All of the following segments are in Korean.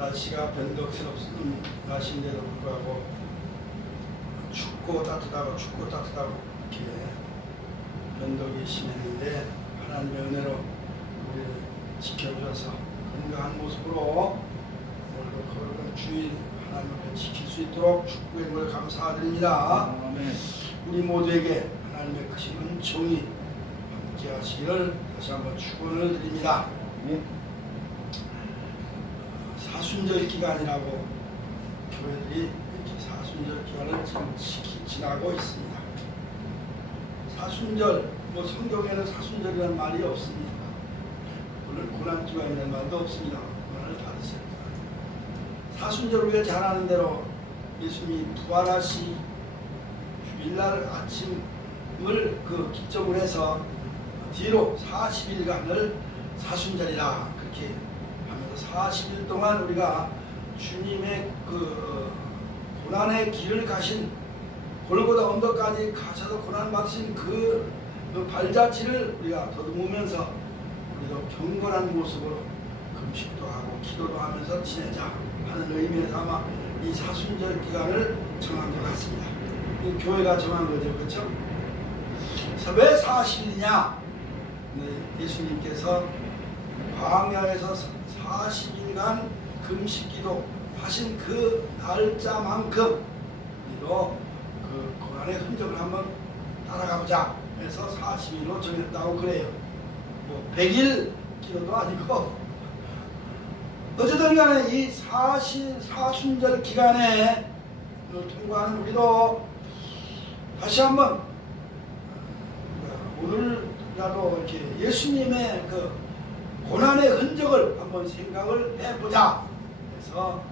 날씨가 변덕스럽은 날씨인데도 불구하고 춥고 따뜻하고 이렇게 변덕이 심했는데 하나님의 은혜로 우리를 지켜주셔서 건강한 모습으로 오늘도 거룩한 주일 하나님 앞에 지킬 수 있도록 축복의 걸 감사드립니다. 아멘. 우리 모두에게 하나님의 크신 은총이 함께 하시기를 다시 한번 축원을 드립니다. 네. 사순절 기간이라고 교회들이 이렇게 사순절 기간을 지금 지나고 있습니다. 사순절, 성경에는 사순절이라는 말이 없습니다. 물론 고난기간이라는 말도 없습니다. 그만을 받으세요. 사순절 우리가 잘 아는 대로 예수님이 부활하시 주일날 아침을 기점으로 해서 뒤로 40일간을 사순절이라 그렇게 하면서 40일 동안 우리가 주님의 고난의 길을 가신 골고다 언덕까지 가셔서 고난 받으신 그 발자취를 우리가 더듬으면서 우리도 경건한 모습으로 금식도 하고 기도도 하면서 지내자 하는 의미에서 아마 이 사순절 기간을 정한 것 같습니다. 이 교회가 정한 거죠, 그렇죠? 그래서 왜 40일이냐? 예수님께서 광야에서 40일간 금식기도 하신 그 날짜만큼 우리도 그 고난의 흔적을 한번 따라가보자 해서 40일로 정했다고 그래요. 100일 기도도 아니고 어쨌든 간에 이 사순절 기간에 통과하는 우리도 다시 한번 오늘이라도 이렇게 예수님의 그 고난의 흔적을 한번 생각을 해보자. 그래서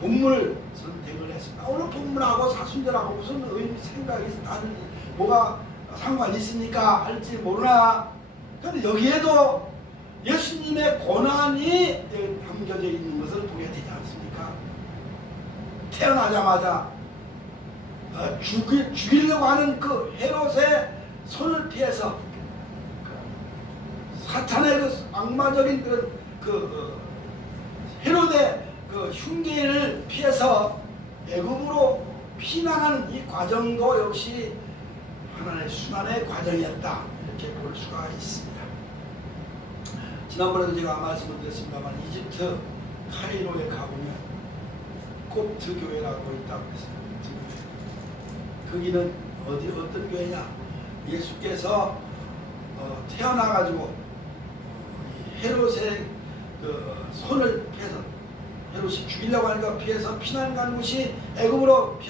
본문을 선택을 했습니다. 오늘 본문하고 사순절하고 무슨 의미 생각이 다른 뭐가 상관이 있습니까? 할지 모르나. 그런데 여기에도 예수님의 고난이 담겨져 있는 것을 보게 되지 않습니까? 태어나자마자 죽이려고 하는 그 헤롯의 손을 피해서 사탄의 그 악마적인 헤롯의 그 흉계를 피해서 애굽으로 피난하는 이 과정도 역시 하나님의 순환의 과정이었다 이렇게 볼 수가 있습니다. 지난번에도 제가 말씀을 드렸습니다만 이집트 카이로에 가보면 콥트 교회라고 있다고 했어요. 거기는 어떤 교회냐? 예수께서 태어나가지고 헤롯의 그 손을 피해서 헤롯이 죽이려고 하니까 피해서 피난 간 곳이 애굽으로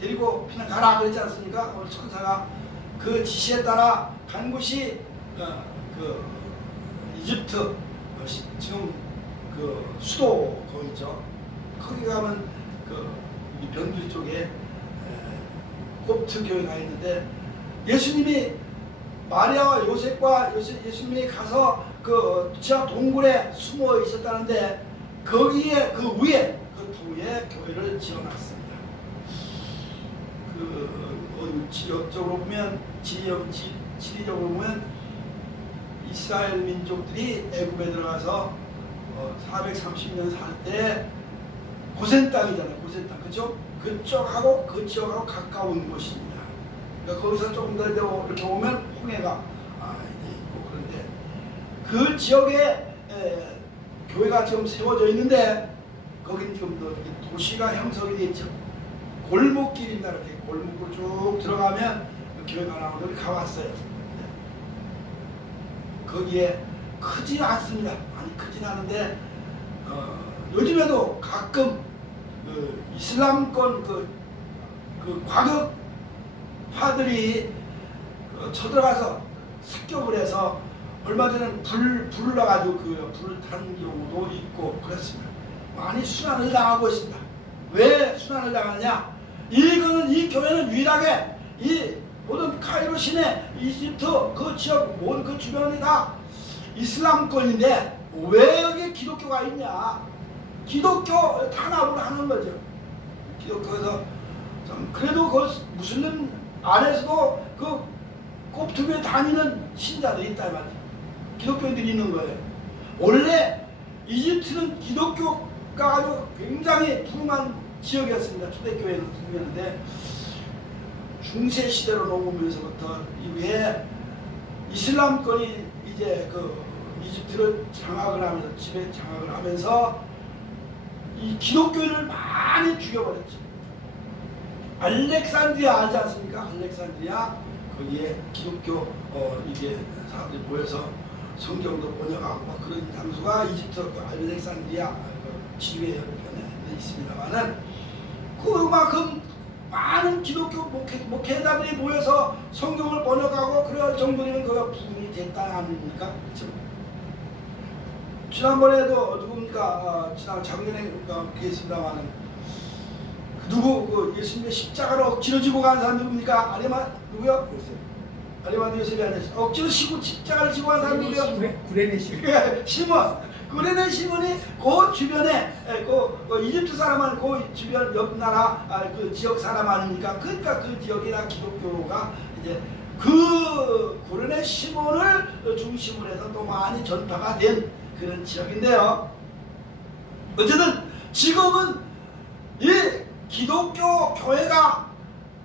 데리고 피난 가라 그랬지 않습니까? 오늘 천사가 그 지시에 따라 간 곳이 그 이집트 지금 그 수도 거기죠. 거기 가면 그 변두리 쪽에 콥트 교회가 있는데 예수님이 마리아와 요셉과 예수님이 가서 그 지하 동굴에 숨어 있었다는데 거기에 그 위에 그 부에 교회를 지어놨습니다. 그 지역적으로 보면 지리적으로 보면 이스라엘 민족들이 애굽에 들어가서 430년 살 때 고센 땅이잖아요. 고센 땅, 그렇죠? 그쪽하고 그 지역하고 가까운 곳입니다. 그러니까 거기서 조금 더 이렇게 오면 홍해가 있고 그런데 그 지역에 교회가 지금 세워져 있는데 거긴 지금 도시가 형성이 되어 있죠. 골목길입니다. 이렇게 골목으로 쭉 들어가면 그 교회가 나오는 데 가봤어요. 거기에 크지 않습니다. 많이 크진 않은데 요즘에도 가끔 이슬람권 그 과격파들이 쳐들어가서 습격을 해서 얼마 전에는 불을 놔가지고 불을 탄 경우도 있고 그렇습니다. 많이 순환을 당하고 있습니다. 왜 순환을 당하느냐? 이 교회는 유일하게 이 모든 카이로 시내 이집트 그 지역 모든 그 주변이 다 이슬람권인데 왜 여기에 기독교가 있냐? 기독교 탄압을 하는 거죠. 기독교에서 그래도 그 무슬림 안에서도 그 콥트교에 다니는 신자들이 있단 말이에요. 기독교인들이 있는 거예요. 원래 이집트는 기독교가 아주 굉장히 부흥한 지역이었습니다. 초대교회는 부흥했는데 중세 시대로 넘어오면서부터 이후에 이슬람권이 이제 그 이집트를 장악을 하면서 지배 장악을 하면서 이 기독교인을 많이 죽여버렸죠. 알렉산드리아 알지 않습니까? 알렉산드리아 거기에 기독교 이게 사람들이 모여서 성경도 번역하고 막 그런 장소가 이집트 그 알렉산드리아 그 지휘의 편에 있습니다만은 그만큼 많은 기독교 목회자들이 모여서 성경을 번역하고 그럴 정도면 그가 부흥이 됐다 아닙니까? 그렇죠? 지난번에도 누굽니까? 지난 작년에 그랬습니다만은 누구 그 예수님의 십자가로 억지로 지고 간 사람 누굽니까? 아리마 누구요? 아리마드 요셉이 아니었어요. 억지로 십자가를 지고 간 사람 누구요? 구레네 시몬. 시몬. 구레네 시몬이 그 주변에 그 이집트 사람은 그 주변 옆 나라 그 지역 사람 아닙니까? 그러니까 그 지역이나 기독교가 이제 그 구레네 시몬을 중심으로 해서 또 많이 전파가 된 그런 지역인데요. 어쨌든 지금은 이 기독교 교회가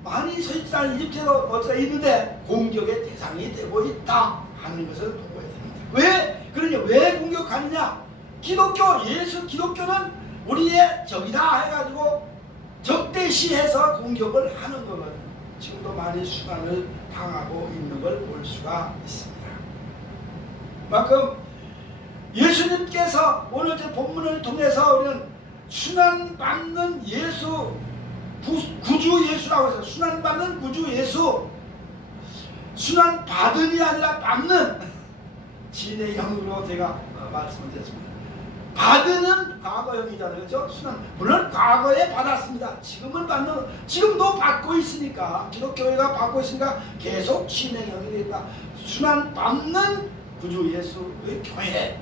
많이 서있는 이집트로 어디가 있는데 공격의 대상이 되고 있다 하는 것을 보고 있습니다. 왜 그러냐? 왜 공격하느냐? 기독교는 우리의 적이다 해가지고 적대시해서 공격을 하는 거거든요. 지금도 많이 수난을 당하고 있는 걸 볼 수가 있습니다. 그만큼 예수님께서 오늘 제 본문을 통해서 우리는 순환받는 예수, 구주 예수라고 해서 순환받는 구주 예수, 순환받은이 아니라 받는 진의 형으로 제가 말씀을 드렸습니다. 받으는 과거형이잖아요. 그렇죠? 순환, 물론 과거에 받았습니다. 지금은 지금도 받고 있으니까, 기독교회가 받고 있으니까 계속 진행형이 된다. 순환받는 구주 예수의 교회.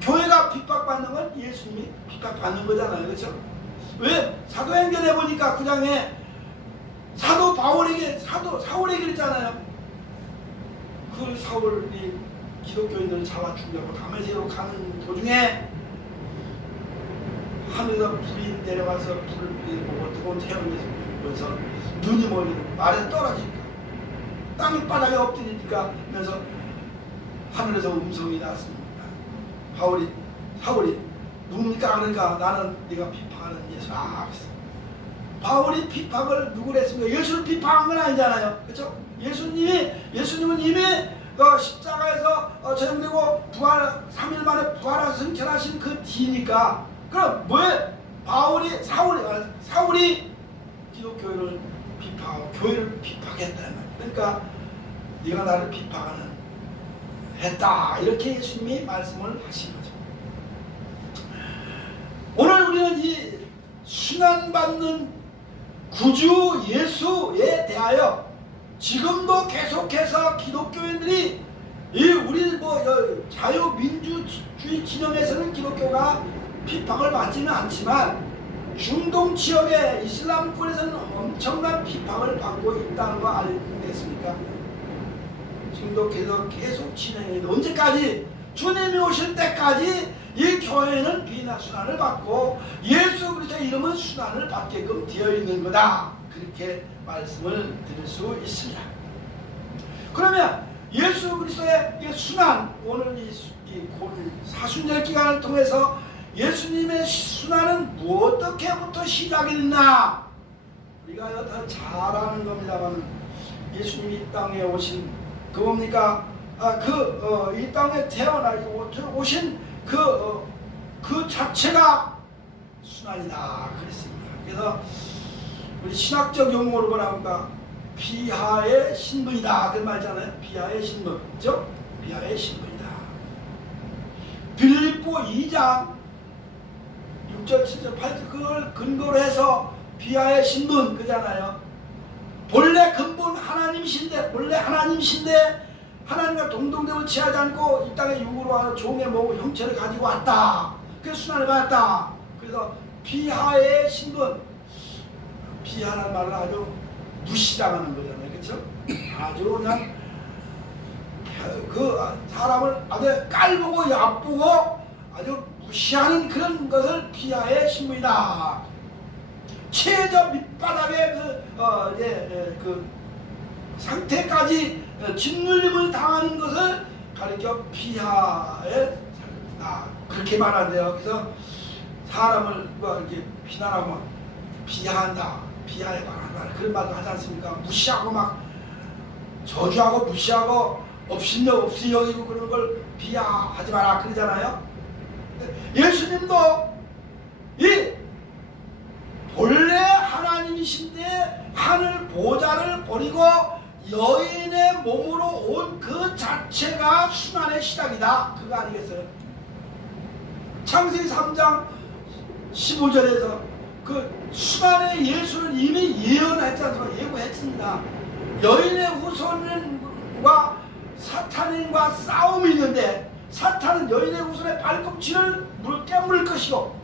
교회가 핍박받는 건 예수님이 핍박받는 거잖아요. 그렇죠? 왜? 사도행전에 보니까 9장에 사도 바울에게 사울에게 그랬잖아요. 그 사울이 기독교인들을 잡아 죽이려고 다메섹으로 가는 도중에 하늘에서 불이 내려가서 불을 보고 뜨거운 태양에서 보면서 눈이 멀리 아래에 떨어지니까 땅이 바닥에 엎드리니까 하면서 하늘에서 음성이 났습니다. 사울이 누굽니까? 그러니까 나는 네가 피파하는 예수라. 바울이 피팍을 누구를 했습니까? 예수를 피팍한 건 아니잖아요. 그렇죠? 예수님은 이미 십자가에서 저용되고 부활 3일 만에 부활하셔서 승천하신 그 뒤니까. 그럼 뭐에 사울이 기독교회를 피팍하고 교회를 피팍했다는 거예요. 그러니까 네가 나를 피팍하는 했다 이렇게 예수님이 말씀을 하신 거죠. 오늘 우리는 이 순환받는 구주 예수에 대하여 지금도 계속해서 기독교인들이 우리 자유민주주의 진영에서는 기독교가 핍박을 받지는 않지만 중동 지역의 이슬람권에서는 엄청난 핍박을 받고 있다는 거 알겠습니까? 지금도 계속 진행이 돼. 언제까지? 주님이 오실 때까지 이 교회는 비난 순환을 받고 예수 그리스도의 이름은 순환을 받게끔 되어 있는 거다. 그렇게 말씀을 드릴 수 있습니다. 그러면 예수 그리스도의 순환, 오늘 이 사순절 기간을 통해서 예수님의 순환은 어떻게부터 시작이 됐나? 우리가 더 잘 아는 겁니다만 예수님이 이 땅에 오신 그 뭡니까? 이 땅에 태어나 오신 그 자체가 순환이다 그랬습니다. 그래서 우리 신학적 용어로 뭐라니까 비하의 신분이다 그 말잖아요. 비하의 신분, 그렇죠? 비하의 신분이다. 빌립보 2장 6절, 7절, 8절 그걸 근거로 해서 비하의 신분 그잖아요. 본래 근본 하나님이신데 하나님과 동등됨을 취하지 않고 이 땅에 육으로 와서 종의 몸 형체를 가지고 왔다. 그래서 순환을 받았다. 그래서 비하의 신분, 비하라는 말을 아주 무시당하는 거잖아요. 그렇죠? 아주 그냥 그 사람을 아주 깔보고 얕보고 아주 무시하는 그런 것을 비하의 신분이다. 최저 밑바닥의 그 상태까지 짓눌림을 당하는 것을 가리켜 비하의 삶이다. 그렇게 말한대요. 그래서 사람을 이렇게 비난하면 비하한다, 비하에 말한다, 그런 말도 하지 않습니까? 무시하고 막 저주하고 무시하고 없이 여기고 그런 걸 비하하지 마라 그러잖아요. 예수님도 이 본래 하나님이신데 하늘 보좌를 버리고 여인의 몸으로 온 그 자체가 순환의 시작이다. 그거 아니겠어요? 창세기 3장 15절에서 그 순환의 예수는 이미 예언했지 않습니까? 예고했습니다. 여인의 후손과 사탄인과 싸움이 있는데 사탄은 여인의 후손의 발꿈치를 깨물 것이고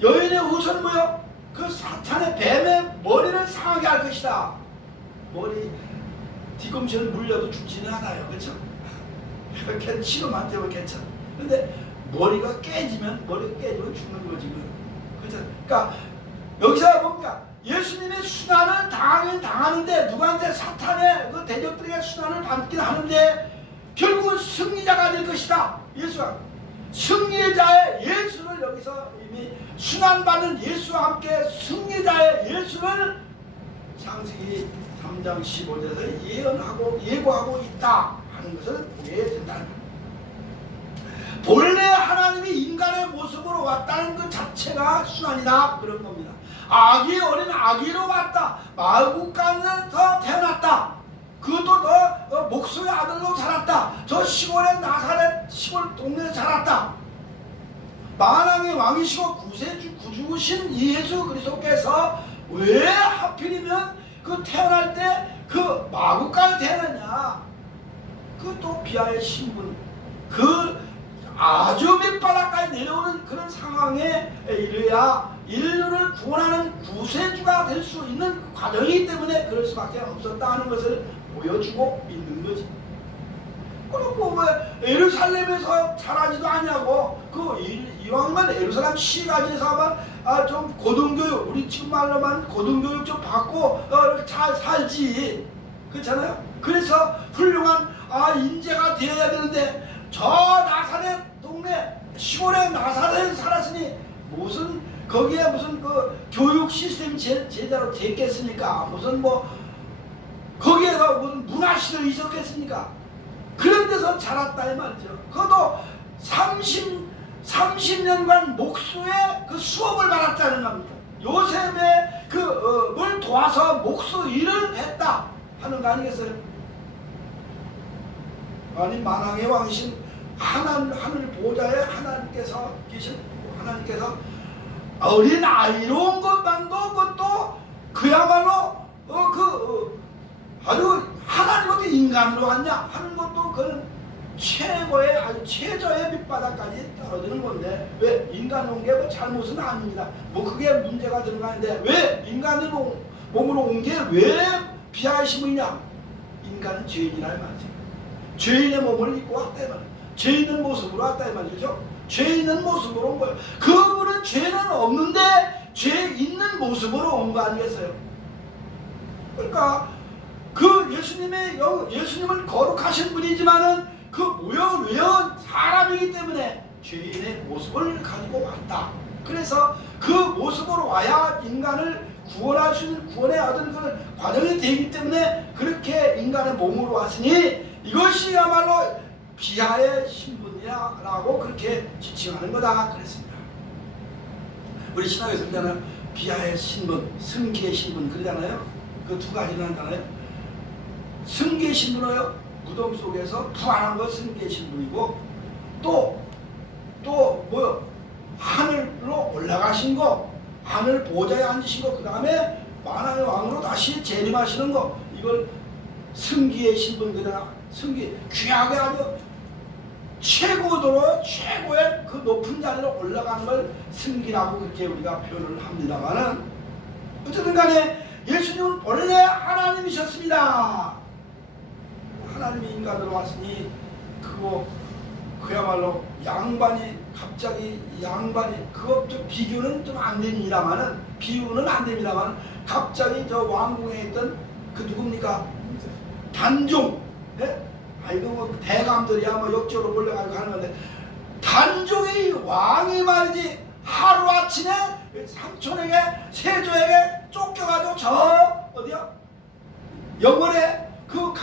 여인의 후손은 뭐요? 그 사탄의 뱀의 머리를 상하게 할 것이다. 머리 뒤꿈치를 물려도 죽지는 않아요. 그렇죠? 이렇게 치료만 되면 괜찮아. 근데 머리가 깨지면 죽는 거지. 그렇죠? 그러니까 여기서 뭡니까? 예수님의 순환을 당하는데 누구한테? 사탄의 그 대적들에게 순환을 받긴 하는데 결국은 승리자가 될 것이다. 예수가 승리자의 예수를 여기서 이미 순환받은 예수와 함께 승리자의 예수를 창세기 3장 15절에서 예고하고 있다 하는 것을 보게 된다는 겁니다. 본래 하나님이 인간의 모습으로 왔다는 것 자체가 순환이다 그런 겁니다. 아기 어린 아기로 왔다. 마구간에서 태어났다. 그것도 너 목수의 아들로 자랐다. 저 시골의 나사렛 시골 동네에 자랐다. 만왕의 왕이시고 구주신 예수 그리스도께서 왜 하필이면 그 태어날 때 그 마구간에 태어났냐? 그것도 비하의 신분, 그 아주 밑바닥까지 내려오는 그런 상황에 이르야 인류를 구원하는 구세주가 될 수 있는 과정이기 때문에 그럴 수밖에 없었다는 것을 보여주고 있는 거지. 그리고 왜 예루살렘에서 자라지도 않냐고. 그 이왕이면 예루살렘 시가지에서 하면 좀 고등교육, 우리 지금 말로만 고등교육 좀 받고 잘 살지. 그렇잖아요. 그래서 훌륭한 인재가 되어야 되는데 저 나사렛 동네 시골의 나사렛에 살았으니 무슨 거기에 무슨 그 교육 시스템 제대로 됐겠습니까? 무슨 뭐 거기에서 무슨 문화시설이 있었겠습니까? 그런 데서 자랐다 이 말이죠. 그것도 30년간 목수의 그 수업을 받았다는 겁니다. 요셉의 뭘 도와서 목수 일을 했다 하는 거 아니겠어요? 아니 만왕의 왕이신 하늘 보좌에 하나님께서 어린 아이로 온 것만도 그것도 그야말로 아주 하나님 어떻게 인간으로 왔냐 하는 것도 그는 최고의 아주 최저의 밑바닥까지 떨어지는 건데 왜 인간으로 온 게 뭐 잘못은 아닙니다. 뭐 그게 문제가 들어가는데 왜 인간으로 몸으로 온 게 왜 비하의 신분이냐? 인간은 죄인이라 말이죠. 죄인의 몸을 입고 왔다 이 말이에요. 죄 있는 모습으로 왔다 이 말이죠. 죄 있는 모습으로 온 거예요. 그분은 죄는 없는데 죄 있는 모습으로 온 거 아니겠어요? 그러니까 그 예수님은 거룩하신 분이지만은 그 모형은 외형은 사람이기 때문에 죄인의 모습을 가지고 왔다. 그래서 그 모습으로 와야 인간을 구원할 수 있는 구원의 어떤 그 과정이 되기 때문에 그렇게 인간의 몸으로 왔으니 이것이야말로 비하의 신분이라고 그렇게 지칭하는 거다 그랬습니다. 우리 신학에서 그러잖아요. 비하의 신분, 승기의 신분 그러잖아요. 그 두 가지를 한다나요? 승기의 신분은요, 무덤 속에서 부활한 거 승기의 신분이고 또 뭐요? 하늘로 올라가신 거, 하늘 보좌에 앉으신 거, 그 다음에 만왕의 왕으로 다시 재림하시는 거, 이걸 승기의 신분 그러나 승기 귀하게 아주 최고의 그 높은 자리로 올라가는 걸 승기라고 그렇게 우리가 표현을 합니다만은 어쨌든 간에 예수님은 본래 하나님이셨습니다. 하나님이 인간으로 왔으니 그야말로 양반이 갑자기 양반이 그것 좀 비교는 좀 안 됩니다만은 비유는 안 됩니다만 갑자기 저 왕궁에 있던 그 누굽니까? 단종. 네? 아이고 뭐 대감들이야 뭐 역적으로 몰려가지고 하는 건데 단종이 왕이 말이지 하루아침에 삼촌에게 세조에게 쫓겨가지고 저 어디야? 영월에 그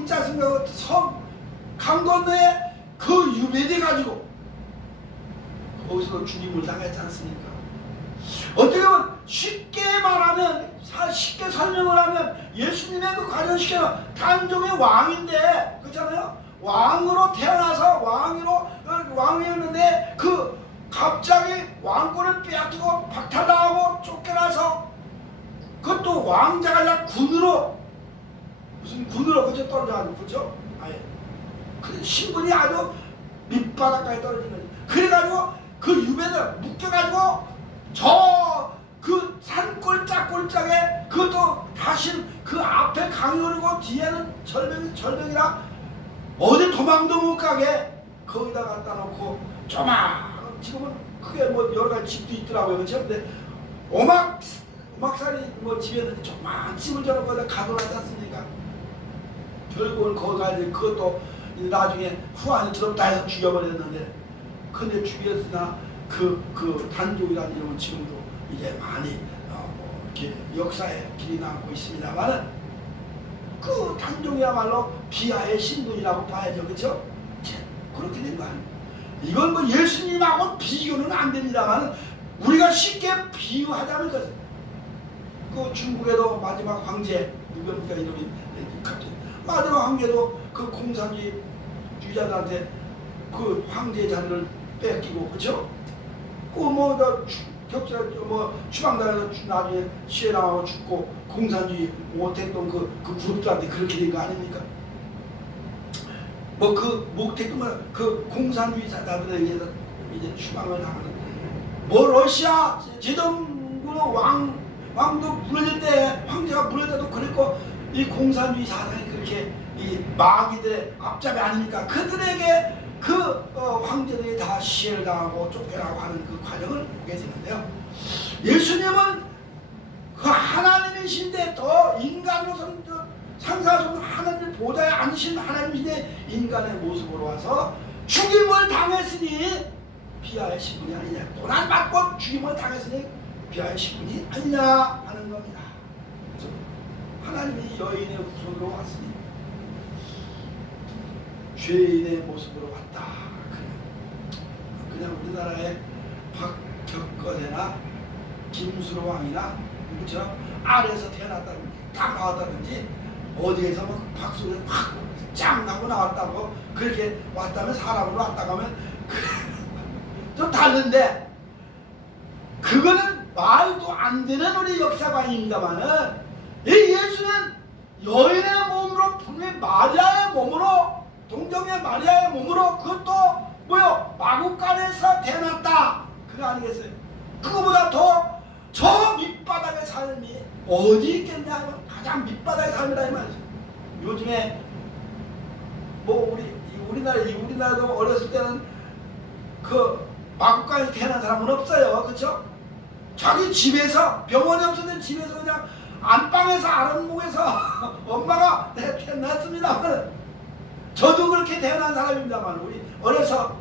있지 않습니까? 섬 강건너에 그 유배돼 가지고 거기서 죽임을 당했지 않습니까? 어떻게 보면 쉽게 말하면 쉽게 설명을 하면 예수님의 그 관현시켜는 단종의 왕인데 그렇잖아요. 왕으로 태어나서 왕이었는데 그 갑자기 왕권을 빼앗기고 박탈당하고 쫓겨나서 그것도 왕자가 아니라 군으로 무슨 군으로 그저 떨어져가지고 그죠? 아예 그 신분이 아주 밑바닥까지 떨어지는 거지. 그래가지고 그 유배들 묶여가지고 저 그 산골짜골짜기에 그것도 다시 그 앞에 강이 흐르고 뒤에는 절벽이라 어디 도망도 못 가게 거기다 갖다 놓고 지금은 크게 뭐 여러 가지 집도 있더라고요. 그렇죠? 근데 오막살이 뭐 집에는 조그만 집을 저런 거다 가둬놨지 않습니까? 결국은 거기 가서 그것도 나중에 후한이 들었다 해서 죽여버렸는데 근데 죽였으나 그 단종이라는 이름은 지금도 이제 많이 뭐 이렇게 역사에 길이 남고 있습니다만은 그 단종이야말로 비하의 신분이라고 봐야죠. 그렇죠? 그렇게 된 거 아니에요. 이건 뭐 예수님하고 비교는 안 됩니다만 우리가 쉽게 비유하자면 그 중국에도 마지막 황제 누굽니까 이름이 갑자기 마지막 황제도 그 공산주의자들한테 그 황제 자리를 뺏기고 그렇죠? 그뭐 추방당해서 나중에 시해당하고 죽고 공산주의 못했던 그 그룹들한테 그렇게 된 거 아닙니까? 뭐 그 못했던 그 공산주의자들에 의해서 이제 추방을 당하는 뭐 러시아 제정부로 왕도 무너질 때 황제가 무너질 때도 그랬고 이 공산주의 사상이 그렇게 이 마귀들의 앞잡이 아닙니까? 그들에게 황제들이 다 시해를 당하고 쫓겨나고 하는 그 과정을 보게 되는데요. 예수님은 그 하나님이신데 더 인간으로서는 상사소는 하나님 보좌에 앉으신 하나님이신데 인간의 모습으로 와서 죽임을 당했으니 비하의 신분이 아니냐, 고난받고 죽임을 당했으니 비하의 신분이 아니냐 하는 겁니다. 그렇죠? 하나님이 여인의 후손으로 왔으니 죄인의 모습으로 왔다. 그냥 우리나라의 박격거대나 김수로 왕이나 누구처럼 아래에서 태어났다 딱 나왔다든지 어디에서 뭐 박수를 확 나고 나왔다고 그렇게 왔다면 사람으로 왔다고 하면 좀 다른데 그거는 말도 안 되는 우리 역사관입니다만은 이 예수는 여인의 몸으로 분명히 마리아의 몸으로 동정의 마리아의 몸으로 그것도 뭐요? 마구간에서 태어났다. 그거 아니겠어요? 그거보다 더 저 밑바닥의 삶이 어디 있겠냐? 가장 밑바닥의 삶이라 이 말이죠. 요즘에 뭐 우리나라도 어렸을 때는 그 마구간에서 태어난 사람은 없어요. 그렇죠? 자기 집에서 병원이 없었는데 집에서 그냥 안방에서 아랫목에서 엄마가 태어났습니다. 저도 그렇게 태어난 사람입니다만 우리 어려서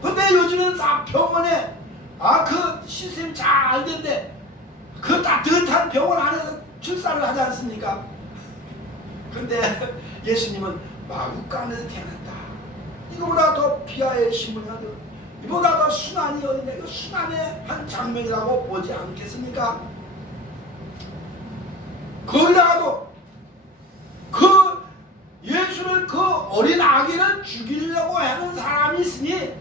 근데 요즘은 다 병원에 그 시스템이 잘 됐는데 그 따뜻한 병원 안에서 출산을 하지 않습니까? 근데 예수님은 마구간에서 태어났다. 이거보다 더 비하의 신분이 어디 이보다 더 순환이 어디냐. 이거 순환의 한 장면이라고 보지 않겠습니까? 거기다가도 그 예수를 그 어린 아기를 죽이려고 하는 사람이 있으니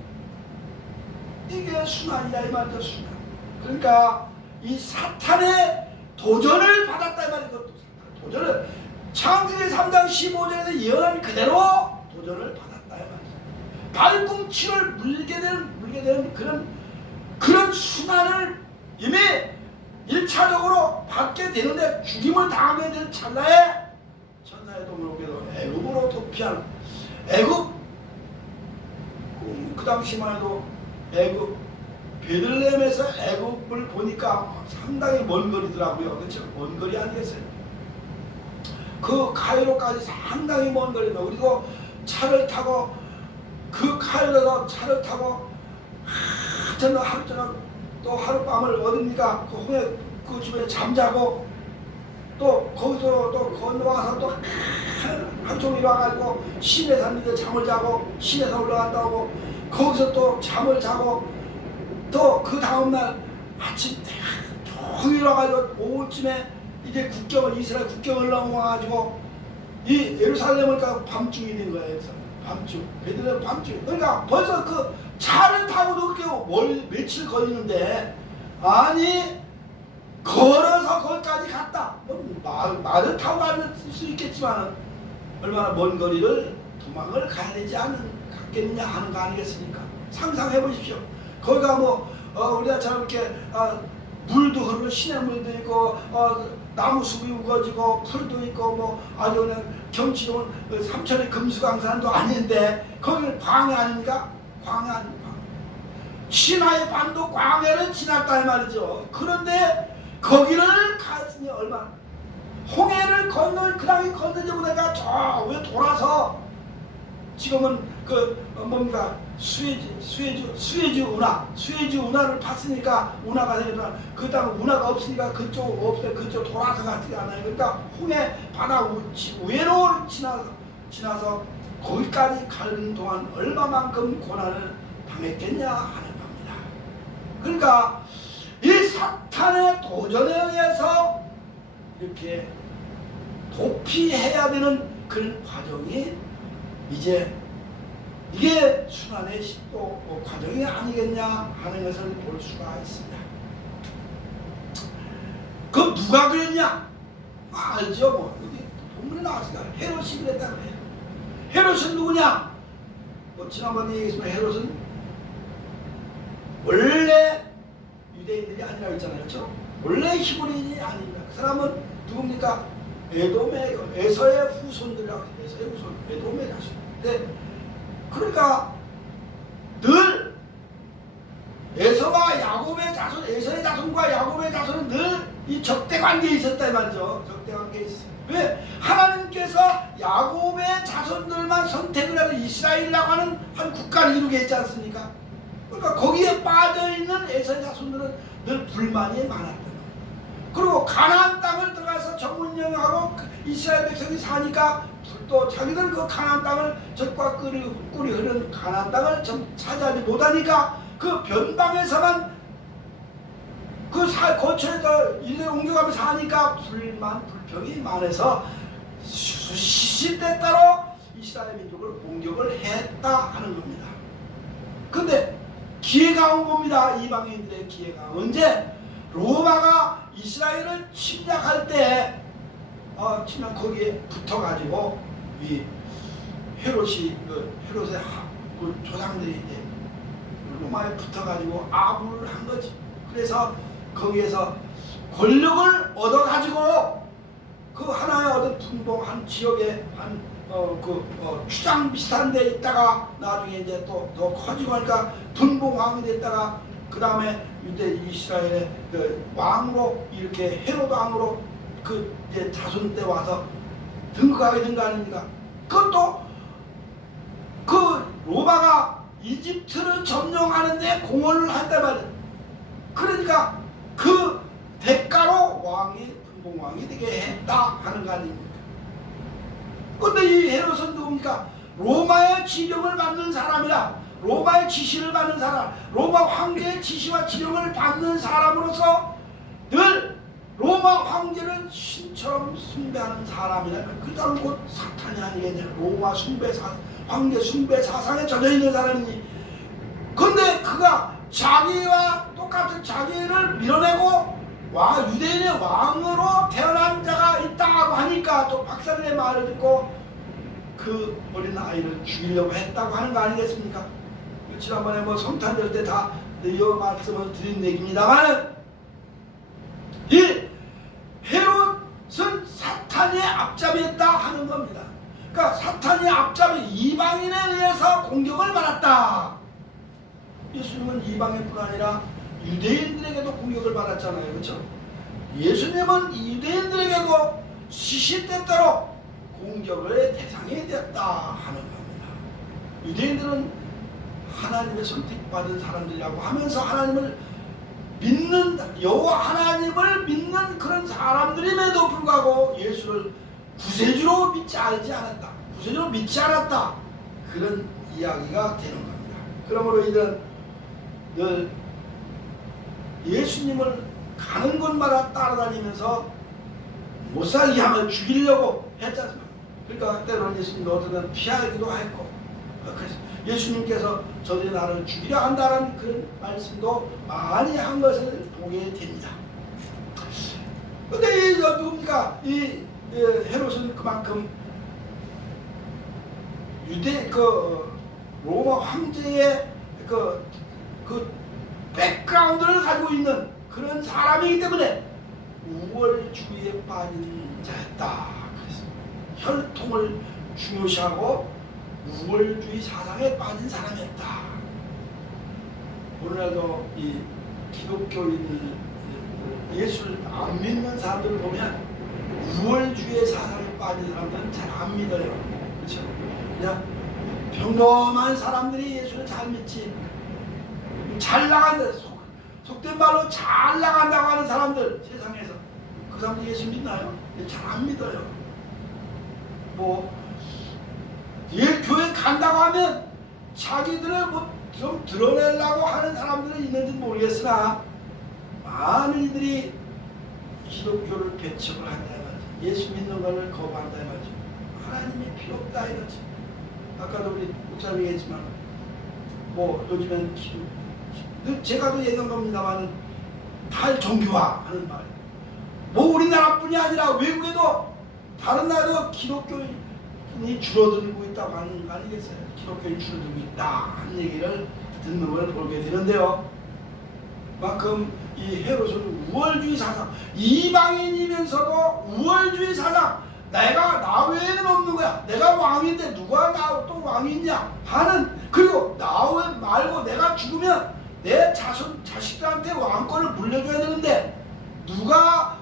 이게 순환이다 이 말이죠. 순환. 그러니까 이 사탄의 도전을 받았다 이 말이죠. 도전을 창세기 3장 15절에서 예언한 그대로 도전을 받았다 이 말이죠. 발꿈치를 물게 되는 그런 순환을 이미 1차적으로 받게 되는데 죽임을 당하게 될 찰나에 천사의 도움을 오게 되고 애굽으로 도피하는 애굽 그 당시만 해도 애굽 베들레헴에서 애굽을 보니까 상당히 먼 거리더라고요. 그렇죠? 먼 거리 아니겠어요? 그 카이로까지 상당히 먼 거리입니다. 그리고 차를 타고 그 카이로에서 차를 타고 하루 저녁 또 하룻밤을 어딥니까? 그 홍해 그 주변에 잠자고 또 거기서 또 건너와서 또 한쪽으로 와가지고 시내산 밑에 잠을 자고 시내산 올라갔다 오고 거기서 또 잠을 자고 또 그 다음날 아침 종일 와가지고 오후쯤에 이제 국경을 이스라엘 국경을 넘어와가지고 이 예루살렘을 가고 밤중이 된 거예요. 밤중 베들레헴 밤중. 그러니까 벌써 그 차를 타고도 그렇게 며칠 걸리는데 아니 걸어서 거기까지 갔다. 말을 타고 갈 수 있겠지만 얼마나 먼 거리를 도망을 가야 되지 않겠느냐 하는 거 아니겠습니까? 상상해 보십시오. 거기가 뭐 우리나라처럼 이렇게 물도 흐르고 시냇물도 있고 나무숲이 우거지고 풀도 있고 뭐 아주 그냥 경치 좋은 삼천의 금수강산도 아닌데 거기는 광야 아닙니까? 광야 아닙니까? 시나이 반도 광야를 지났다 이 말이죠. 그런데 거기를 갔으니 얼마나 홍해를 건널 그 당시 건너지 보니까 저 왜 돌아서 지금은 그 뭡니까 수에즈 운하를 팠으니까 운하가 되니까 그 다음 운하가 없으니까 그쪽 없어요. 그쪽 돌아서 가지 않아요. 그러니까 홍해 바다 우회로 지나서 거기까지 가는 동안 얼마만큼 고난을 당했겠냐 하는 겁니다. 그러니까 이 사탄의 도전에 의해서 이렇게 도피해야 되는 그런 과정이 이제 이게 순환의 식도 과정이 아니겠냐 하는 것을 볼 수가 있습니다. 그 누가 그랬냐? 알죠? 뭐 어디 본문에 나왔으니까 헤롯이 그랬다고 해요. 헤롯은 누구냐? 뭐 지난번에 얘기했지만 헤롯은 원래 유대인들이 아니라고 했잖아요. 그렇죠? 원래 히브리인이 아닙니다. 그 사람은 누굽니까? 에서의 후손들이라고 해요. 에서의 후손, 에돔의 자손. 네. 그러니까 늘 에서와 야곱의 자손, 에서의 자손과 야곱의 자손은 늘 이 적대 관계에 있었다 이 말이죠. 적대 관계에 있어요. 왜? 하나님께서 야곱의 자손들만 선택을 해서 이스라엘이라고 하는 한 국가를 이루게 했지 않습니까? 그러니까 거기에 빠져있는 에서의 자손들은 늘 불만이 많았던 거예요. 그리고 가나안 땅을 들어가서 정문영하고 이스라엘 백성이 사니까 또 자기들 그 가나안 땅을 젖과 꿀이 흐르는 가나안 땅을 차지하지 못하니까 그 변방에서만 그 거처에서 이제 옮겨가면서 사니까 불평이 많아서 수시대 따로 이스라엘 민족을 공격을 했다 하는 겁니다. 근데 기회가 온 겁니다. 이방인들의 기회가. 언제? 로마가 이스라엘을 침략할 때 침략 거기에 붙어가지고 이 헤롯의 그 조상들이 이제 로마에 붙어가지고 아부를 한 거지. 그래서 거기에서 권력을 얻어가지고 그 하나의 어떤 분봉 한 지역에 한 추장 비슷한 데 있다가 나중에 이제 또 더 커지고 하니까 분봉왕이 됐다가 그 다음에 이제 이스라엘의 그 왕으로 이렇게 헤롯 왕으로 그 이제 자손 때 와서 등극하게 된 거 아닙니까? 그것도 그 로마가 이집트를 점령하는데 공헌을 한단 말이에요. 그러니까 그 대가로 분봉왕이 되게 했다 하는 거 아닙니까? 근데 이 헤롯은 누굽니까? 로마의 지령을 받는 사람이라, 로마의 지시를 받는 사람, 로마 황제의 지시와 지령을 받는 사람으로서 늘 로마 황제를 신처럼 숭배하는 사람이라. 그 사람은 곧 사탄이 아니겠냐. 로마 황제 숭배 사상에 젖어있는 사람이니. 근데 그가 자기와 똑같은 자기를 밀어내고 유대인의 왕으로 태어난 자가 있다고 하니까 또 박사들의 말을 듣고 그 어린 아이를 죽이려고 했다고 하는 거 아니겠습니까? 지난번에 뭐 성탄절 때 다 이 말씀을 드린 얘기입니다만, 이 헤롯은 사탄의 앞잡이였다 하는 겁니다. 그러니까 사탄의 앞잡이 이방인에 의해서 공격을 받았다. 예수님은 이방인뿐 아니라 유대인들에게도 공격을 받았잖아요. 그렇죠? 예수님은 유대인들에게도 시시때때로 공격의 대상이 되었다 하는 겁니다. 유대인들은 하나님의 선택받은 사람들이라고 하면서 하나님을 믿는, 여호와 하나님을 믿는 그런 사람들임에도 불구하고 예수를 구세주로 믿지 않았다. 구세주로 믿지 않았다. 그런 이야기가 되는 겁니다. 그러므로 이들은 늘 예수님을 가는 곳마다 따라다니면서 못살게 하면 죽이려고 했지 않습니까? 그러니까 때로는 예수님도 어떤 때는 피하기도 했고, 그래서 예수님께서 저들이 나를 죽이려 한다는 그런 말씀도 많이 한 것을 보게 됩니다. 근데 누굽니까? 이 헤롯은 그만큼 로마 황제의 그 백그라운드를 가지고 있는 그런 사람이기 때문에 우월주의에 빠진 자였다. 그래서 혈통을 중요시하고 우월주의 사상에 빠진 사람이었다. 오늘날도 이 기독교인 예수를 안 믿는 사람들을 보면 우월주의 사상에 빠진 사람들은 잘 안 믿어요. 그렇죠? 그냥 평범한 사람들이 예수를 잘 믿지, 잘 나간다, 속된 말로 잘 나간다고 하는 사람들, 세상에서 그 사람들 예수 믿나요? 잘 안 믿어요. 교회 간다고 하면 자기들을 좀 드러내려고 하는 사람들은 있는지 모르겠으나 많은 이들이 기독교를 배척을 한다 말이죠. 예수 믿는 것을 거부한다 말이죠. 하나님이 필요 없다 이거지. 아까도 우리 목사님이 했지만 요즘엔 제가도 얘기한 겁니다만 탈종교화 하는 말. 우리나라뿐이 아니라 외국에도 다른 나라도 기독교인이 줄어들고 있다고 하는 거 아니겠어요? 기독교인이 줄어들고 있다 하는 얘기를 듣는 걸 보게 되는데요. 그만큼 이 헤롯은 우월주의 사상, 이방인이면서도 우월주의 사상, 나 외에는 없는 거야. 내가 왕인데 누가 나 또 왕이 있냐 하는, 그리고 나 외 말고 내가 죽으면 내 자식들한테 왕권을 물려줘야 되는데 누가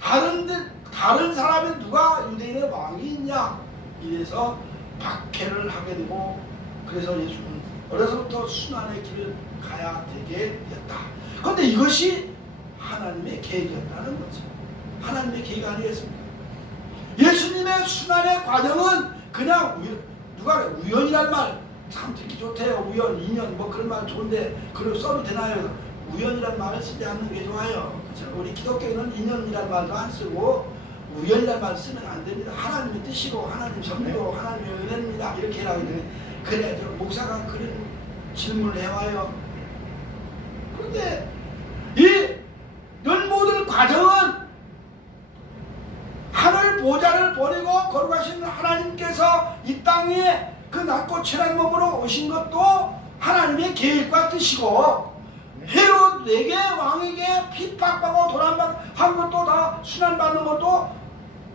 다른 사람이 누가 유대인의 왕이 있냐, 이래서 박해를 하게 되고, 그래서 예수는 어려서부터 순환의 길을 가야 되게 되었다. 그런데 이것이 하나님의 계획이었다는 거죠. 하나님의 계획 아니겠습니까? 예수님의 순환의 과정은 그냥 우연이란 말 참 듣기 좋대요. 우연, 인연 그런 말 좋은데 그걸 써도 되나요? 우연이란 말을 쓰지 않는 게 좋아요. 그렇죠? 우리 기독교인은 인연이란 말도 안 쓰고 우연이란 말 쓰면 안 됩니다. 하나님의 뜻이고 하나님 섭리고 하나님의 은혜입니다. 이렇게 해라. 그래, 목사가 그런 질문을 해와요. 그런데 이런 모든 과정은 하늘 보좌를 버리고 거룩하신 하나님께서 이 땅에 그 낮고 천한 몸으로 오신 것도 하나님의 계획과 뜻이고, 헤롯에게 왕에게 핍박받고 도난한 것도 다 순환받는 것도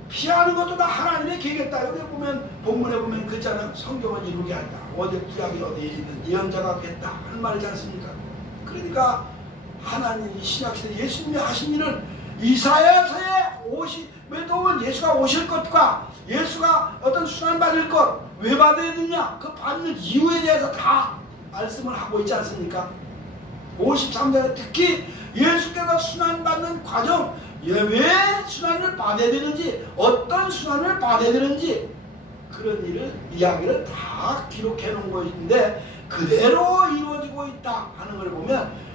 피하는 것도 다 하나님의 계획이었다. 여기 보면 본문에 보면 그잖아요. 성경은 이루게 한다. 어디 구약이 어디에 있는 예언자가 됐다 하는 말이지 않습니까? 그러니까 하나님이 신약시대 예수님이 하신 일은 이사야서에 보면 예수가 오실 것과 예수가 어떤 순환받을 것, 왜 받아야 되느냐, 그 받는 이유에 대해서 다 말씀을 하고 있지 않습니까? 53장에 특히 예수께서 순환받는 과정, 왜 순환을 받아야 되는지, 어떤 순환을 받아야 되는지, 그런 이야기를 다 기록해 놓은 것인데 그대로 이루어지고 있다 하는 걸 보면,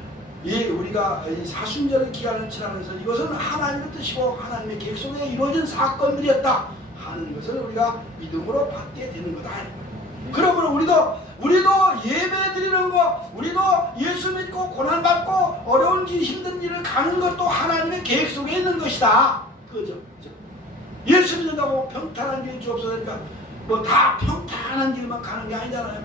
우리가 사순절 기간을 지나면서 이것은 하나님의 뜻이고 하나님의 계획 속에 이루어진 사건들이었다 하는 것을 우리가 믿음으로 받게 되는 거다. 그러므로 우리도 예배 드리는 거, 우리도 예수 믿고 고난받고 어려운 길, 힘든 일을 가는 것도 하나님의 계획 속에 있는 것이다. 그죠? 예수 믿는다고 평탄한 길 주옵소서. 그러니까 다 평탄한 길만 가는 게 아니잖아요.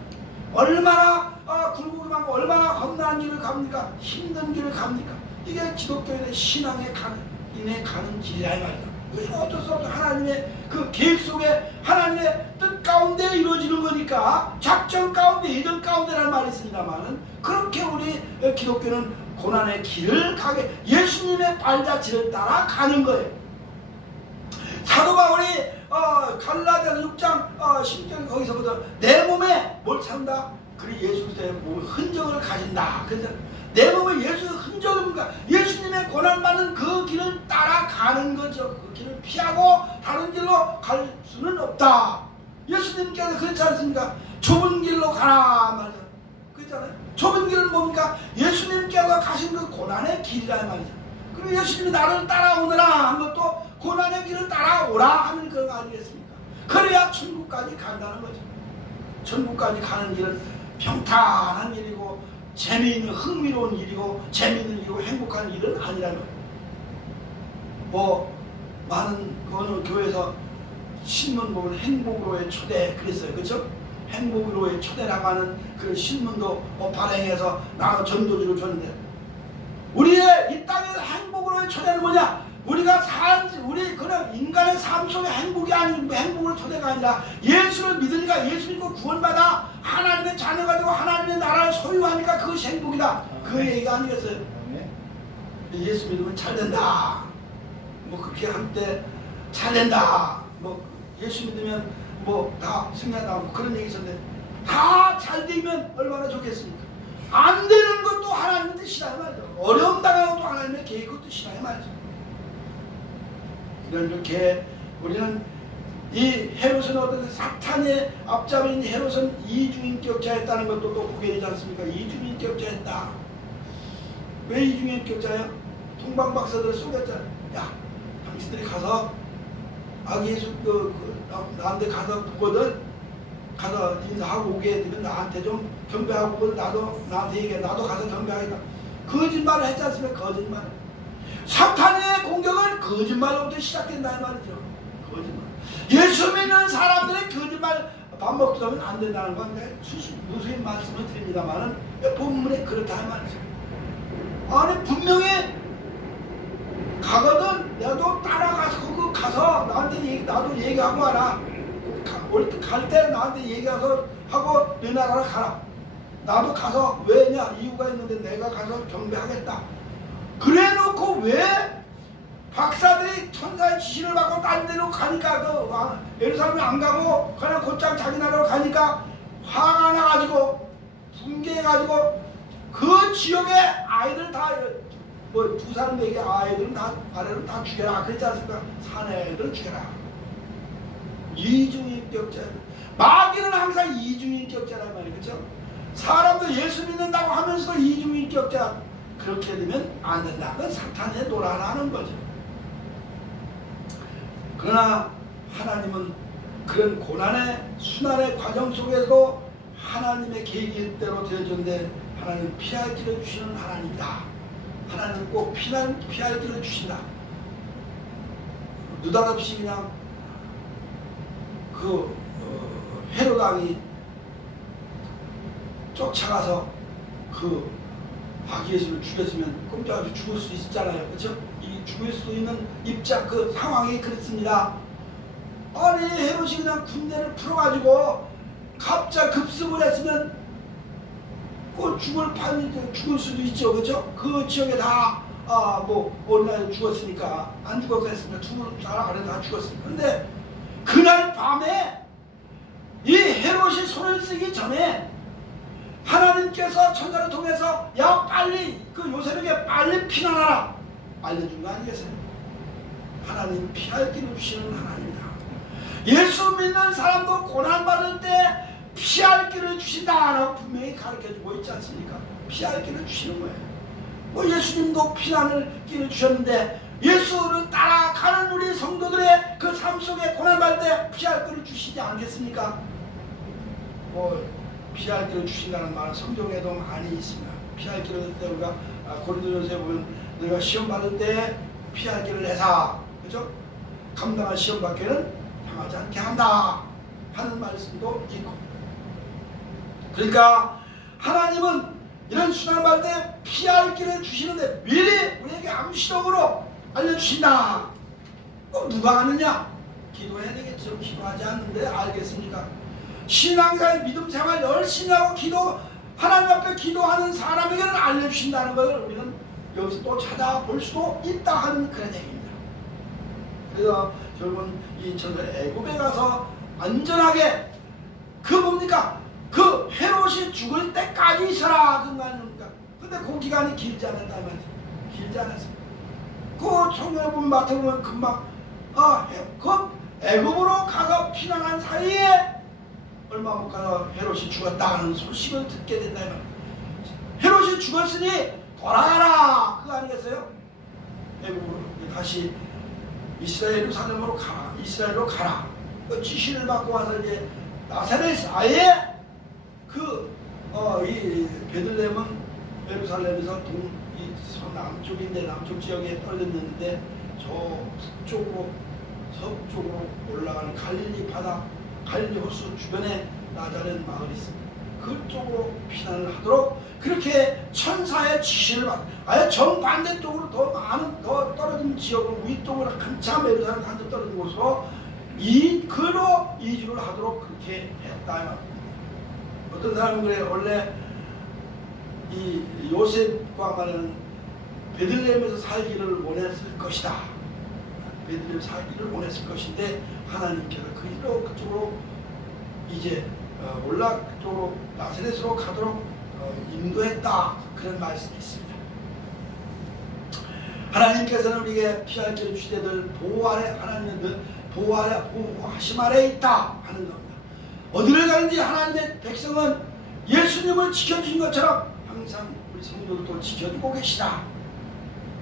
얼마나 굴곡이 많고 얼마나 험난한 길을 갑니까? 힘든 길을 갑니까? 이게 기독교인의 신앙에 가는 길이라 이 말이다. 이것이 어쩔 수 없어. 하나님의 그 계획 속에, 하나님의 뜻 가운데 가운데 이루어지는 거니까 작전 가운데 예전 가운데라는 말이 있습니다만은 그렇게 우리 기독교는 고난의 길을 가게 예수님의 발자취를 따라 가는 거예요. 사도 바울이 갈라디아서 6장 10절 거기서부터 내 몸에 뭘 찬다? 그리 예수 그리스도의 몸의 흔적을 가진다. 그래서 내 몸에 예수의 흔적을 뭔가 예수님의 고난받는 그 길을 따라가는 거죠. 그 길을 피하고 다른 길로 갈 수는 없다. 예수님께서 그렇지 않습니까? 좁은 길로 가라 말이죠. 그렇잖아요. 좁은 길은 뭡니까? 예수님께서 가신 그 고난의 길이란 말이죠. 그리고 예수님이 나를 따라오느라 한 것도 고난의 길을 따라오라 하는 그거 아니겠습니까? 그래야 천국까지 간다는 거죠. 천국까지 가는 길은 평탄한 일이고 재미있는 흥미로운 일이고 재미있는 일이고 행복한 일은 아니라는 거예요. 뭐 많은 어느 교회에서 신문 보면 행복으로의 초대 그랬어요. 그렇죠? 행복으로의 초대라고 하는 그 신문도 발행해서 나가 전도지로 줬는데 우리의 이 땅에서 행복으로의 초대는 뭐냐? 우리가 우리 그냥 인간의 삶 속에 행복이 아니고 행복으로 초대가 아니라 예수를 믿으니까 예수 믿고 구원받아 하나님의 자녀가 되고 하나님의 나라를 소유하니까 그것이 행복이다. 그 얘기가 아니겠어요? 예수 믿으면 잘 된다. 뭐 그렇게 한때 잘 된다. 뭐 예수 믿으면 뭐 다 승리한다. 뭐 그런 얘기 있었는데 다 잘 되면 얼마나 좋겠습니까? 안 되는 것도 하나님의 뜻이라 말이죠. 어려움 당하는 것도 하나님의 계획 뜻이라 말이죠. 이렇게 우리는 이 헤롯은 어떤 사탄의 앞잡이인 헤롯은 이중인격자였다는 것도 또 보게 되지 않습니까? 이중인격자였다. 왜 이중인격자야? 동방박사들 속였잖아. 야, 당신들이 가서 아기 예수 나한테 가서 보거든. 가서 인사하고 오게 되면 나한테 좀 경배하고 오거든. 나도 나한테 얘기해. 나도 가서 경배하겠다. 거짓말을 했지 않습니까? 거짓말. 사탄의 공격은 거짓말로부터 시작된다 이 말이죠. 거짓말. 예수 믿는 사람들의 거짓말 밥 먹다 보면 안 된다는 건데 무수히 말씀을 드립니다만은 본문에 그렇다 이 말이죠. 아니 분명히 가거든. 나도 따라가서 거기 가서 나한테 나도 얘기하고 와라. 갈 때 나한테 얘기해서 하고 네 나라로 가라. 나도 가서 왜냐 이유가 있는데 내가 가서 경배하겠다. 그래 놓고 왜 박사들이 천사의 지시를 받고 딴 데로 가니까 예루살렘에 안 가고 그냥 곧장 자기 나라로 가니까 화가 나가지고 분개해가지고 그 지역의 아이들 다 뭐 두 사람 네개 아이들은 다 아래로 다 죽여라 그랬지 않습니까? 사내들 죽여라. 이중인격자. 마귀는 항상 이중인격자란 말이에요. 그렇죠? 사람도 예수 믿는다고 하면서도 이중인격자. 그렇게 되면 안 된다. 그건 사탄의 노라라는 거죠. 그러나 하나님은 그런 고난의 순환의 과정 속에서도 하나님의 계획대로 되어졌는데 하나님은 피할 길을 주시는 하나님이다. 하나님은 꼭 피할 길을 주신다. 느닷없이 그냥 헤롯 왕이 쫓아가서 아기 예수를 죽였으면 꼼짝없이 죽을 수 있었잖아요. 그렇죠? 이 죽을 수 있는 입장 그 상황이 그렇습니다. 아니 헤롯이 그냥 군대를 풀어가지고 갑자기 급습을 했으면 죽을 수도 있죠. 그렇죠? 그 지역에 다 어느 날 죽었으니까 안 죽었겠습니까? 두 사람 안에 다 죽었으니까. 근데 그날 밤에 이 헤롯이 손을 쓰기 전에 하나님께서 천사를 통해서 야 빨리 그 요셉에게 빨리 피난하라 알려준 거 아니겠어요? 하나님 피할 길을 주시는 하나님이다. 예수 믿는 사람도 고난받을 때 피할 길을 주신다라고 분명히 가르쳐주고 있지 않습니까? 피할 길을 주시는 거예요. 뭐 예수님도 피난을 길을 주셨는데 예수를 따라가는 우리 성도들의 그 삶 속에 고난받을 때 피할 길을 주시지 않겠습니까? 피할 길을 주신다는 말은 성경에도 많이 있습니다. 피할 길을 때 우리가 고린도전서에 보면 너희가 시험 받을 때 피할 길을 내사, 그렇죠? 감당할 시험 밖에는 당하지 않게 한다 하는 말씀도 있고. 그러니까 하나님은 이런 순환 받을 때 피할 길을 주시는데 미리 우리에게 암시적으로 알려주신다. 누가 아느냐? 기도해야 되겠죠. 기도하지 않는데 알겠습니까? 신앙생활 믿음 생활 열심히 하고 하나님 앞에 기도하는 사람에게는 알려주신다는 것을 우리는 여기서 또 찾아볼 수도 있다 하는 그런 얘기입니다. 그래서 결국은 이 애굽에 가서 안전하게 그 뭡니까? 그 헤롯이 죽을 때까지 있어라 그 말입니까? 근데 그 기간이 길지 않았단 말이죠. 길지 않았어요. 그 성경에 보면 마태복음에 금방 그 애굽으로 가서 피난한 사이에 얼마 못 가서 헤롯이 죽었다는 소식을 듣게 된다 이 말이에요. 헤롯이 죽었으니 돌아가라 그거 아니겠어요? 애굽으로 다시 예루살렘으로 가라. 이스라엘로 가라. 그 지시를 받고 와서 이제 나사렛 아예 이 베들레헴은 예루살렘에서 남쪽인데 남쪽 지역에 떨어졌는데 저 북쪽으로 서쪽으로 올라가는 갈릴리 바다 갈릴리 호수 주변에 나자렛 마을이 있습니다. 그쪽으로 피난을 하도록 그렇게 천사의 지시를 받 아예 정반대쪽으로 더 떨어진 지역을 위쪽으로 한참 예루살렘 한참 떨어진 곳으로 그로 이주를 하도록 그렇게 했다. 어떤 사람은 그래 원래 이 요셉과 말하는 베들레헴에서 살기를 원했을 것이다. 베들레헴 살기를 원했을 것인데 하나님께서 그쪽으로 이제 그쪽으로 나사렛으로 가도록 인도했다. 그런 말씀이 있습니다. 하나님께서는 우리에게 피할 길을 주시되 보호 아래 하나님은 보호하심 아래 있다 하는 겁니다. 어디를 가는지 하나님의 백성은 예수님을 지켜주신 것처럼 항상 우리 성도들도 지켜주고 계시다.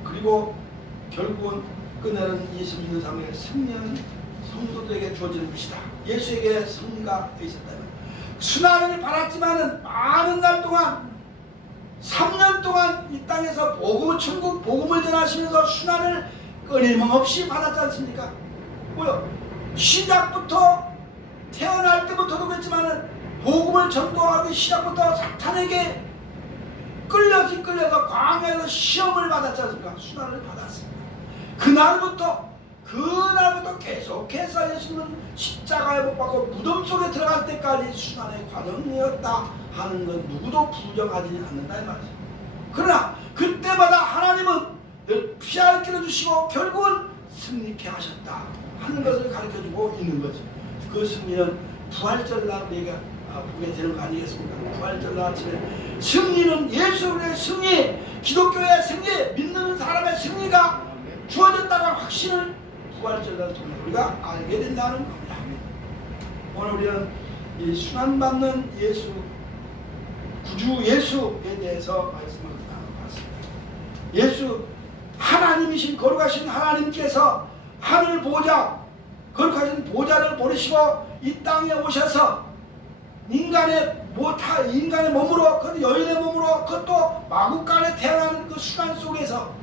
그리고 결국은 끝내는 예수 믿는 삶의 승리는 성도들에게 주어지는 것이다. 예수에게 승리가 있었다면 순환을 받았지만은 많은 날 동안 3년 동안 이 땅에서 천국 복음을 전하시면서 순환을 끊임없이 받았지 않습니까? 뭐요? 시작부터 태어날 때부터도 그랬지만은 복음을 전도하기 시작부터 사탄에게 끌려서 광야에서 시험을 받았지 않습니까? 순환을 받았습니다. 그날부터 계속해서 예수님은 십자가에 못 박고 무덤 속에 들어갈 때까지 순환의 과정이었다 하는 건 누구도 부정하지 않는다 이 말이죠. 그러나 그때마다 하나님은 늘 피할 길을 주시고 결국은 승리케 하셨다 하는 것을 가르쳐주고 있는 거죠. 그 승리는 부활절날 우리가 보게 되는 거 아니겠습니까? 부활절날 아침에 승리는 예수의 승리, 기독교의 승리, 믿는 사람의 승리가 주어졌다는 확신을 부활절날 통해 우리가 알게 된다는 겁니다. 오늘 우리는 이 순환받는 예수, 구주 예수에 대해서 말씀을 나눠봤습니다. 예수, 하나님이신 거룩하신 하나님께서 하늘 보좌, 거룩하신 보좌를 버리시고 이 땅에 오셔서 인간의 몸으로, 그 여인의 몸으로, 그것도 마구간에 태어나는 그 순환 속에서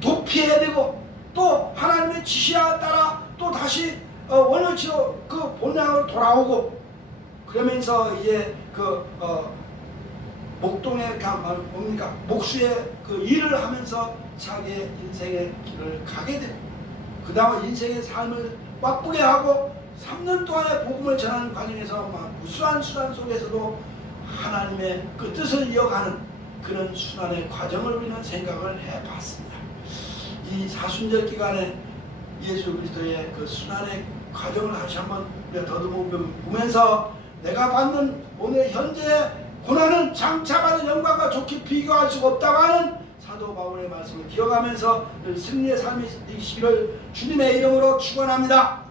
도피해야 되고 또 하나님의 지시에 따라 또 다시 원효치로 그 본향으로 돌아오고 그러면서 이제 목동에 뭡니까? 목수의 그 일을 하면서 자기의 인생의 길을 가게 되고 그 다음에 인생의 삶을 맛보게 하고 3년 동안의 복음을 전하는 과정에서 무수한 순환 속에서도 하나님의 그 뜻을 이어가는 그런 순환의 과정을 우리는 생각을 해봤습니다. 이 사순절 기간에 예수 그리스도의 그 순환의 과정을 다시 한번 우리가 더듬어 보면서 내가 받는 오늘 현재의 고난은 장차 받은 영광과 좋게 비교할 수가 없다고 하는 사도 바울의 말씀을 기억하면서 승리의 삶이 되시기를 주님의 이름으로 축원합니다.